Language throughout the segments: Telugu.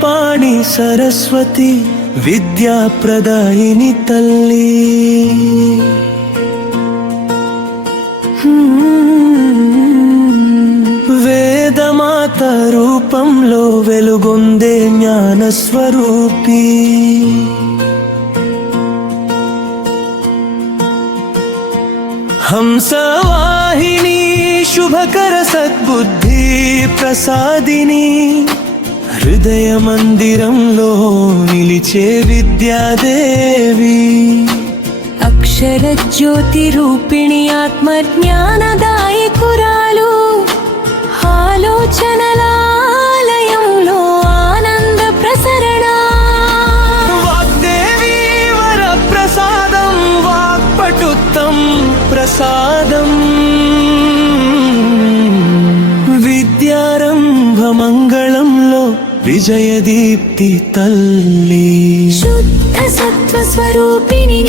వేదపాణి సరస్వతి విద్యాప్రదాయిని తల్లి. వేదమాత రూపంలో వెలుగొందే జ్ఞానస్వరూపి. హంసవాహిని శుభకర సద్బుద్ధి ప్రసాదిని. హృదయ మందిరంలో నిలిచే విద్యాదేవి. అక్షర జ్యోతి రూపిణి ఆత్మజ్ఞానదాయకురాలు. ఆలోచనలాలయంలో ఆనంద ప్రసరణ. వాగ్దేవి వర ప్రసాదం వాక్పటుత్తం ప్రసాదం. విద్యారంభ మంగళంలో విజయదీప్తి తల్లి. శుద్ధ సత్వ స్వరూపిణి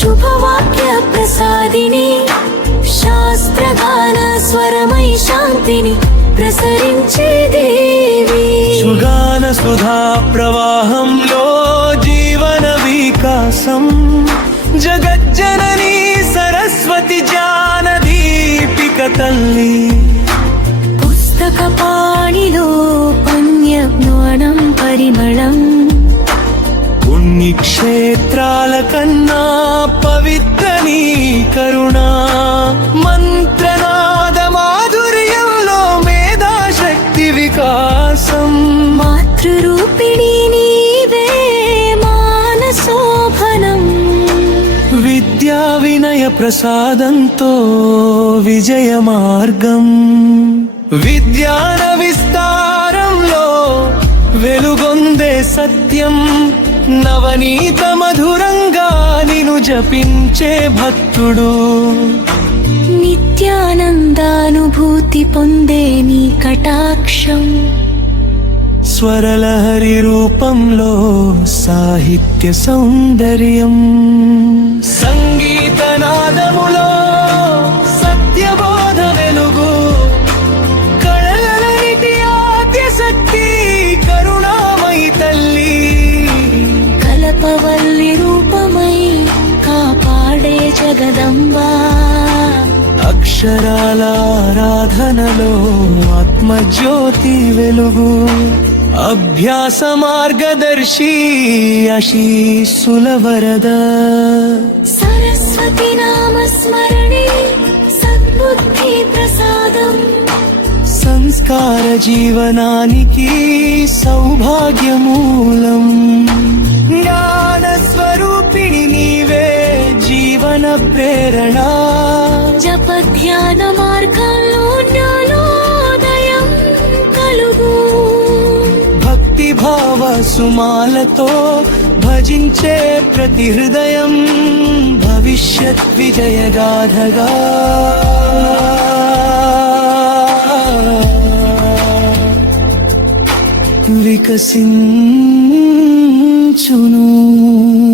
శుభవాక్య ప్రసాదిని. శాస్త్రగాన స్వరమై శాంతిని ప్రసరించే దేవి. సుగాన సుధా ప్రవాహంలో జీవన వికాసం. జగజ్జనని సరస్వతి జ్ఞాన దీపిక తల్లి. పుస్తక పాణిలో పుణ్య జ్ఞానం పరిమళం. పుణ్యక్షేత్రాల కన్నా పవిత్ర నీ కరుణా. మంత్రనాద మాధుర్యంలో మేధాశక్తి వికాసం. మాతృరూపిణి నీవే మానసోభనం. విద్యా వినయ ప్రసాదంతో విజయ మార్గం. విజ్ఞాన విస్తారంలో వెలుగొందే సత్యం. నవనీత మధురంగా నిను జపించే భక్తుడు. నిత్యానందానుభూతి పొందే నీ కటాక్షం. స్వరలహరి రూపంలో సాహిత్య సౌందర్యం. సంగీతనాదములో సత్యబోధ వెలుగు. కళలన్నిటి ఆద్య శక్తి కరుణామయి తల్లి. కల్పవల్లి రూపమై కాపాడే జగదంబా. అక్షరాల ఆరాధనలో ఆత్మజ్యోతి వెలుగు. అభ్యాస మార్గదర్శి ఆశీస్సుల వరద. సరస్వతి నామస్మరణే సద్బుద్ధి ప్రసాదం. సంస్కార జీవనానికి సౌభాగ్యమూలం. జ్ఞాన స్వరూపిణి నీవే జీవన ప్రేరణ. జప ధ్యాన మార్గంలో జ్ఞానోదయం కలుగు. భక్తి భావ సుమాలతో భజించే ప్రతి హృదయం భవిష్యత్ విజయగాథగా. వికసించును.